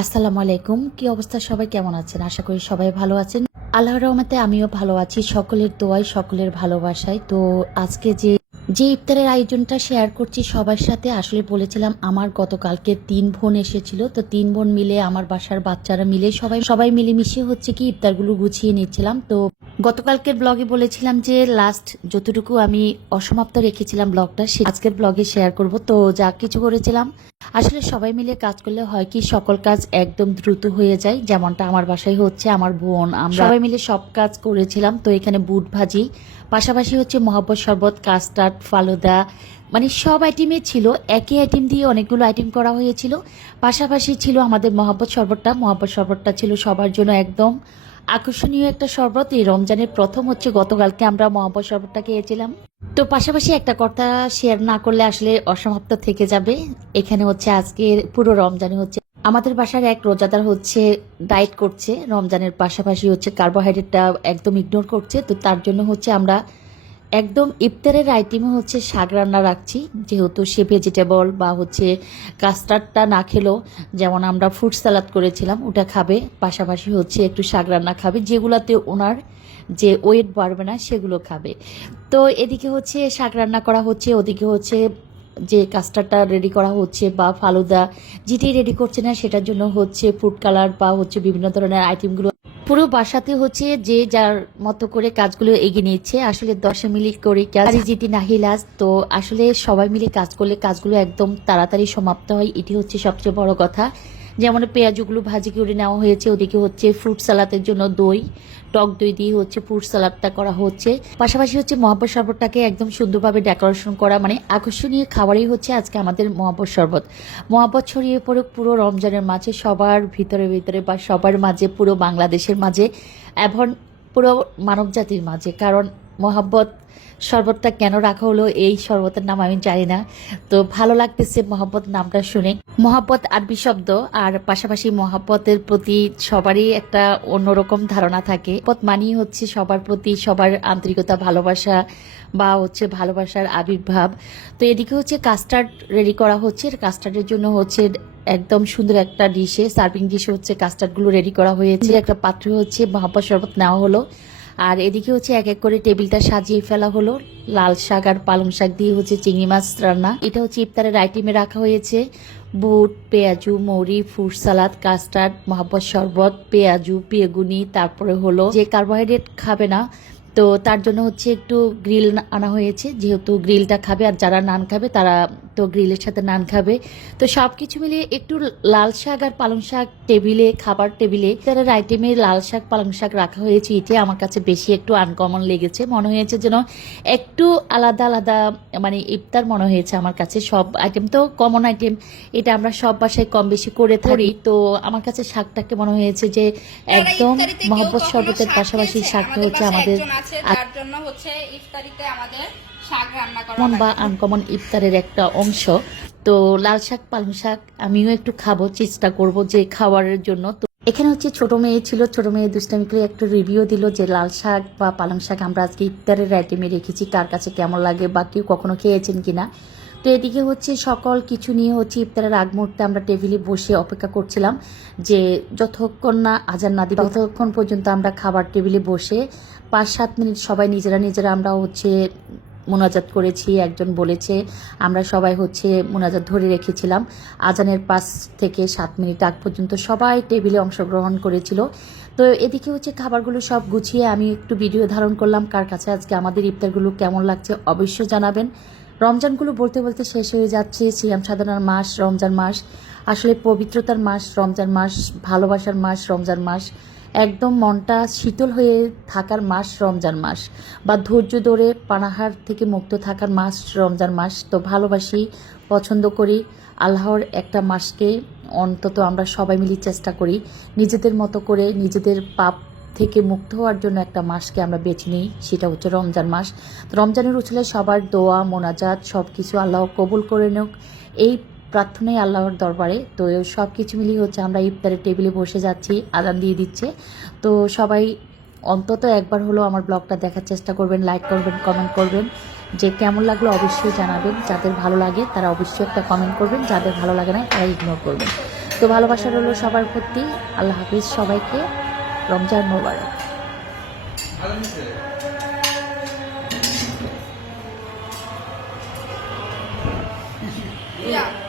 আসসালামু আলাইকুম। কি অবস্থা? সবাই কেমন আছেন? আশা করি সবাই ভালো আছেন। আল্লাহর রহমতে আমিও ভালো আছি। সকলের দোয়াই, সকলের ভালোবাসায় তো আজকে যে যে ইফতারের আয়োজনটা শেয়ার করছি সবার সাথে, আসলে বলেছিলাম আমার গতকালকে তিন বোন এসেছিল। তো তিন বোন মিলে, আমার বাসার বাচ্চারা মিলে সবাই সবাই মিলেমিশে হচ্ছে কি ইফতারগুলো গুছিয়ে নিচ্ছিলাম। তো গতকালকের ব্লগে বলেছিলাম যে লাস্ট যতটুকু আমি অসমাপ্ত রেখেছিলাম ব্লগটা, সে আজকের ব্লগে শেয়ার করব। তো যা কিছু করেছিলাম, আসলে সবাই মিলে কাজ করলে হয় কি, সকল কাজ একদম দ্রুত হয়ে যায়। যেমনটা আমার বাসায় হচ্ছে, আমার বোন, আমরা সবাই মিলে সব কাজ করেছিলাম। তো এখানে বুট ভাজি, পাশাপাশি হচ্ছে মহব্বত শরবত কাস্টার্ড ফালুদা মানে সব আইটেমে ছিল। একই আইটেম দিয়ে অনেকগুলো আইটেম করা হয়েছিল। পাশাপাশি ছিল আমাদের মহব্বত শরবতটা। মহব্বত শরবতটা ছিল সবার জন্য একদম আকর্ষণীয় একটা শরবত, এই রমজানের প্রথম হচ্ছে গতকালকে আমরা মহব্বত শরবতটা খেয়েছিলাম। তো পাশাপাশি একটা কথা শেয়ার না করলে আসলে অসমাপ্ত থেকে যাবে। এখানে হচ্ছে আজকে পুরো রমজানে হচ্ছে। আমাদের বাসার এক রোজাদার হচ্ছে ডায়েট করছে, রমজানের পাশাপাশি হচ্ছে কার্বোহাইড্রেটটা একদম ইগনোর করছে। তো তার জন্য হচ্ছে আমরা একদম ইফতারের আইটেমে হচ্ছে শাক রান্না রাখছি, যেহেতু সে ভেজিটেবল বা হচ্ছে কাস্টার্ডটা না খেলেও যেমন আমরা ফ্রুট সালাদ করেছিলাম, ওটা খাবে, পাশাপাশি হচ্ছে একটু শাক রান্না খাবে, যেগুলাতে ওনার যে ওয়েট বাড়বে না, সেগুলো খাবে। তো এদিকে হচ্ছে শাক রান্না করা হচ্ছে, ওদিকে হচ্ছে যে কাস্টারটা রেডি করা হচ্ছে বা ফালুদা যেটি রেডি করছে না, সেটার জন্য হচ্ছে ফুড কালার বা হচ্ছে বিভিন্ন ধরনের আইটেমগুলো পুরো বাসাতে হচ্ছে যে যার মতো করে কাজগুলো এগিয়ে নিচ্ছে। আসলে দশে মিলি করে কাজ জিতি নাহিলাজ তো আসলে সবাই মিলে কাজ করলে কাজগুলো একদম তাড়াতাড়ি সমাপ্ত হয় এটি হচ্ছে সবচেয়ে বড় কথা। যেমন পেঁয়াজগুলো ভাজি করে নেওয়া হয়েছে, ওদিকে হচ্ছে ফ্রুট সালাদের জন্য দই, টক দই দিয়ে হচ্ছে ফ্রুট সালাদটা করা হচ্ছে। পাশাপাশি হচ্ছে মহাব্বত শরবতটাকে একদম সুন্দরভাবে ডেকোরেশন করা মানে আকর্ষণীয় খাবারই হচ্ছে আজকে আমাদের মহাব্বত শরবত। মহাব্বত ছড়িয়ে পড়ে পুরো রমজানের মাঝে, সবার ভিতরে ভিতরে বা সবার মাঝে, পুরো বাংলাদেশের মাঝে এবং পুরো মানব জাতির মাঝে, কারণ মহাব্বত শরবতটা কেন রাখা হলো, এই শরবতের নাম আমি জানি না। তো ভালো লাগতেছে মহাব্বত নামটা শুনে। মহাব্বত আরবি শব্দ, আর পাশাপাশি মহাব্বতের প্রতি সবারই একটা অন্যরকম ধারণা থাকে। পথ মানেই হচ্ছে সবার প্রতি সবার আন্তরিকতা, ভালোবাসা, বা হচ্ছে ভালোবাসার আবির্ভাব। তো এদিকে হচ্ছে কাস্টার্ড রেডি করা হচ্ছে। কাস্টার্ডের জন্য হচ্ছে একদম সুন্দর একটা ডিশে সার্ভিং ডিশে হচ্ছে কাস্টার্ডগুলো রেডি করা হয়েছে। একটা পাত্রে হচ্ছে মহাব্বত শরবত নেওয়া হলো। আর এদিকে হচ্ছে এক এক করে টেবিলটা সাজিয়ে ফেলা হলো। লাল শাক আর পালং শাক দিয়ে হচ্ছে চিংড়ি মাছ রান্না। এটা হচ্ছে ইফতারের আইটেমে রাখা হয়েছে। বুট, পেঁয়াজু, মৌরি, ফ্রুট সালাদ, কাস্টার্ড, মহাব্বত শরবত, পেঁয়াজু পেগুনি তারপরে হলো যে কার্বোহাইড্রেট খাবে না তো তার জন্য হচ্ছে একটু গ্রিল আনা হয়েছে যেহেতু গ্রিলটা খাবে আর যারা নান খাবে তারা তো গ্রিলের সাথে নান খাবে। তো সব কিছু মিলিয়ে একটু লাল শাক আর পালং শাক টেবিলে খাবার টেবিলে তার আইটেমে লাল শাক পালং শাক রাখা হয়েছে এটি আমার কাছে বেশি একটু আনকমন লেগেছে। মনে হয়েছে যেন একটু আলাদা আলাদা মানে ইফতার মনে হয়েছে আমার কাছে। সব আইটেম তো কমন আইটেম এটা আমরা সব বাসায় কম বেশি করে থাকি। তো আমার কাছে শাকটাকে মনে হয়েছে যে একদম মহব্বত শরবতের পাশাপাশি শাকটা হচ্ছে আমাদের আছে তার জন্য হচ্ছে ইফতারিতে আমাদের শাক রান্না করা বা আনকমন ইফতারের একটা অংশ। তো লাল শাক পালং শাক আমিও একটু খাব চেষ্টা করব যে খাওয়ারের জন্য। তো এখানে হচ্ছে ছোট মেয়ে ছিল ছোট মেয়ে দুষ্টামি করে একটু রিভিউ দিল যে লাল শাক বা পালং শাক আমরা আজকে ইফতারের আইটেমে রেখেছি কার কাছে কেমন লাগে বা কেউ কখনো খেয়েছেন কিনা। তো এদিকে হচ্ছে সকল কিছু নিয়ে হচ্ছে ইফতারের আগ মুহূর্তে আমরা টেবিলে বসে অপেক্ষা করছিলাম যে যতক্ষণ না আজান না দিবে, ততক্ষণ পর্যন্ত আমরা খাবার টেবিলে বসে পাঁচ সাত মিনিট সবাই নিজেরা নিজেরা আমরা হচ্ছে মোনাজাত করেছি, একজন বলেছে, আমরা সবাই হচ্ছে মোনাজাত ধরে রেখেছিলাম। আজানের পাঁচ থেকে সাত মিনিট আগ পর্যন্ত সবাই টেবিলে অংশগ্রহণ করেছিল। তো এদিকে হচ্ছে খাবারগুলো সব গুছিয়ে আমি একটু ভিডিও ধারণ করলাম, কার কাছে আজকে আমাদের ইফতারগুলো কেমন লাগছে অবশ্যই জানাবেন। রমজানগুলো বলতে বলতে শেষ হয়ে যাচ্ছে। সিয়াম সাধনার মাস, রমজান মাস। আসলে পবিত্রতার মাস, রমজান মাস, ভালোবাসার মাস, রমজান মাস। একদম মনটা শীতল হয়ে থাকার মাস, রমজান মাস। বা ধৈর্য ধরে পানাহার থেকে মুক্ত থাকার মাস, রমজান মাস। তো ভালোবাসি, পছন্দ করি। আল্লাহর একটা মাসকে অন্তত আমরা সবাই মিলে চেষ্টা করি। নিজেদের মতো করে, নিজেদের পাপ থেকে মুক্ত হওয়ার জন্য একটা মাসকে আমরা বেছে নিই, সেটা হচ্ছে রমজান মাস। রমজানের উছলে সবার দোয়া, মোনাজাত সব কিছু আল্লাহ কবুল করে নেওক এই প্রার্থনাই আল্লাহর দরবারে। তো সব কিছু মিলিয়ে হচ্ছে আমরা ইফতারের টেবিলে বসে যাচ্ছি আদান দিয়ে দিচ্ছে। তো সবাই অন্তত একবার হলো আমার ব্লগটা দেখার চেষ্টা করবেন, লাইক করবেন, কমেন্ট করবেন। যে কেমন লাগল অবশ্যই জানাবেন। যাদের ভালো লাগে তারা অবশ্যই একটা কমেন্ট করবেন, যাদের ভালো লাগে না তারা ইগনোর করবেন। তো ভালোবাসা রইল সবার প্রতি। আল্লাহ হাফিজ সবাইকে। রমজান মোবারক Yeah.